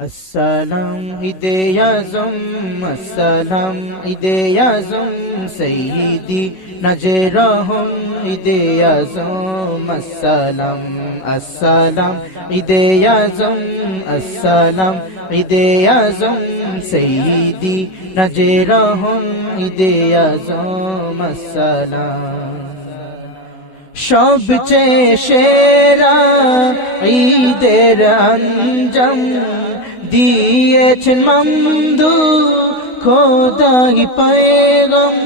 السلام عيد يازم السلام عيد يازم سيدي نجرهم عيد يازم السلام السلام عيد يازم السلام عيد يازم سيدي نجرهم عيد يازم السلام সবচেয়ে সেরা ঈদের আঞ্জাম দিয়েছেন মামদু খোদাই পয়গম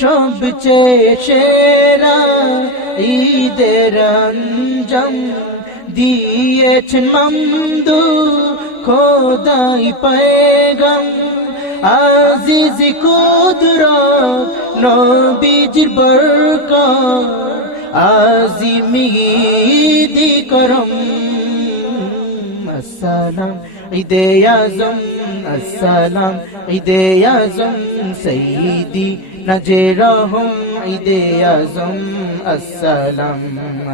সবচেয়ে সেরা ঈদের আঞ্জাম দিয়েছেন মামদু খোদাই পয়গম আজিজ কুদরত নবীজির বরকত আজিমিদি করম السلام عيد يازم السلام عيد يازم سيدي نجرهم عيد يازم السلام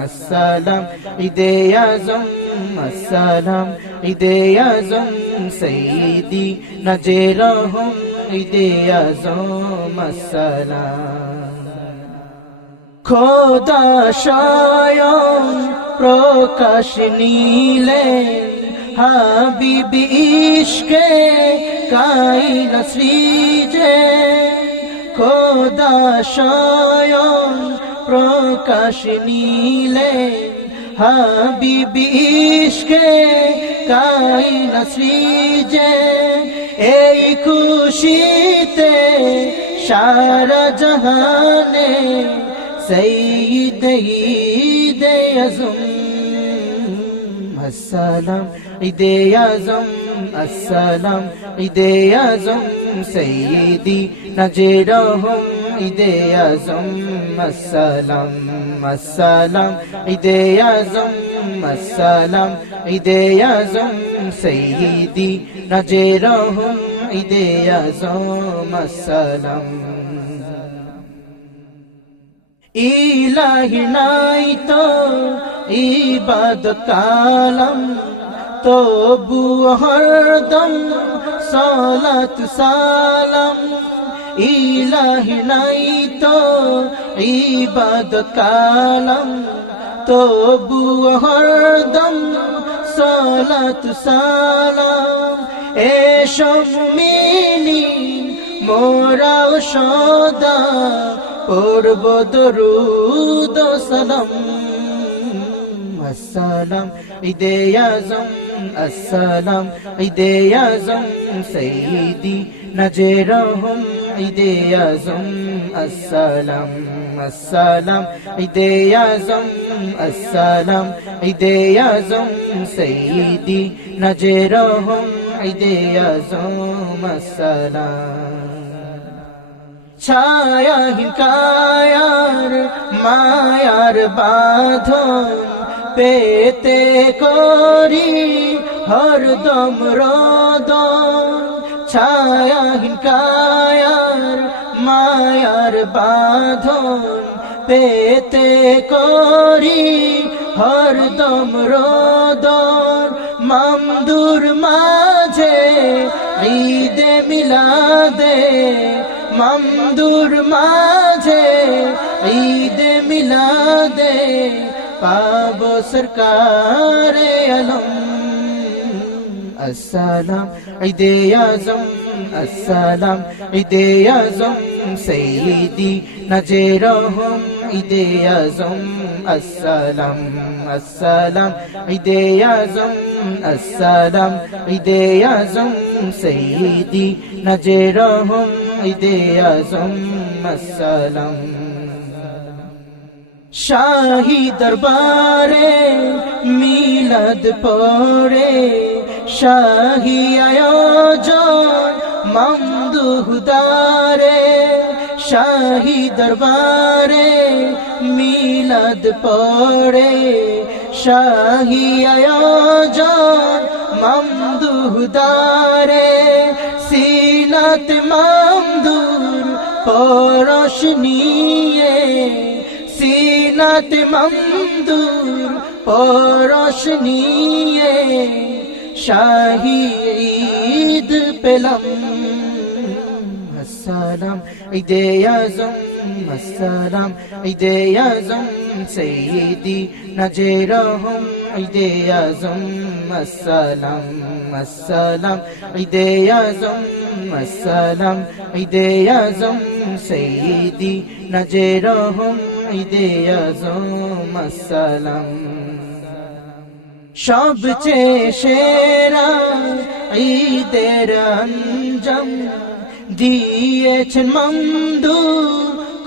السلام عيد يازم السلام عيد يازم سيدي نجرهم عيد يازم السلام খোদা স্বয়ং প্রকাশ নীলেন হাবিবি ইশকে কায়না সৃজে খোদা স্বয়ং প্রকাশ নীলেন হাবিবি ইশকে কায়না সৃজে এই খুশিতে সারা জাহানে سيد عيد يازم السلام عيد يازم السلام عيد يازم سيدي نجرهم عيد يازم السلام السلام عيد يازم السلام عيد يازم سيدي نجرهم عيد يازم السلام ইলাহি নাই তো ইবাদত কালাম তবু হরদম সালাত সালাম ইলাহি নাই তো ইবাদত কালাম তবু হরদম সালাত সালাম এসব মিনি মোরা সদা পড়ব দরুদ সালাম السلام عيد يازم السلام عيد يازم سيدي نجرهم عيد يازم السلام السلام عيد يازم السلام عيد يازم سيدي نجرهم عيد يازم السلام ছায়াহীন কায়ার মায়ার বাঁধন পেতে করি হরদম রোদন ছায়াহীন কায়ার মায়ার বাঁধন পেতে করি হরদম রোদন মামদুর মাঝে ঈদে মিলাদে মামদুর মাঝে ঈদে মিলাদে পাব সরকারে আলম السلام عيد يازم السلام عيد يازم سيدي نجرهم عيد يازم السلام السلام عيد يازم السلام عيد يازم سيدي نجرهم عيد يازم السلام শাহী দরবারে মিলাদ পড়ে শাহী আয়োজন মামদুহদারে শাহী দরবারে মিলাদ পড়ে শাহী আয়োজন মামদুহদারে সিনাত মামদুর পরশ নিয়ে সিনাত মামদুর পরশ নিয়ে শাহী ঈদ পেলাম السلام عيد اعظم السلام عيد اعظم سيدي نجرهم عيد اعظم السلام السلام عيد اعظم السلام عيد اعظم سيدي نجرهم عيد اعظم السلام সবচেয়ে সেরা ঈদের আঞ্জাম দিয়েছেন মমদু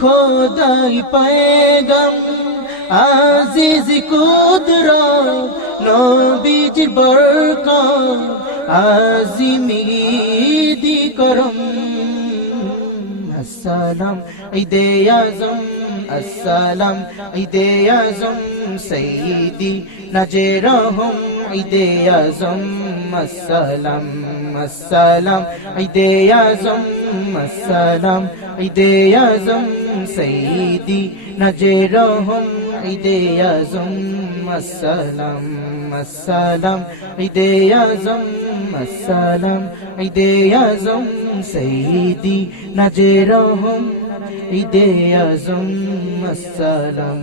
খোদাই পেগাম আজিজ কুদরত নবীজি বরকত আজিমিদি করম السلام عيد اعظم السلام عيد اعظم سيدي نجرهم عيد اعظم السلام السلام عيد اعظم السلام عيد اعظم سيدي نجرهم عيد اعظم السلام السلام عيد اعظم السلام عيد اعظم سيدي نجرهم عيد اعظم السلام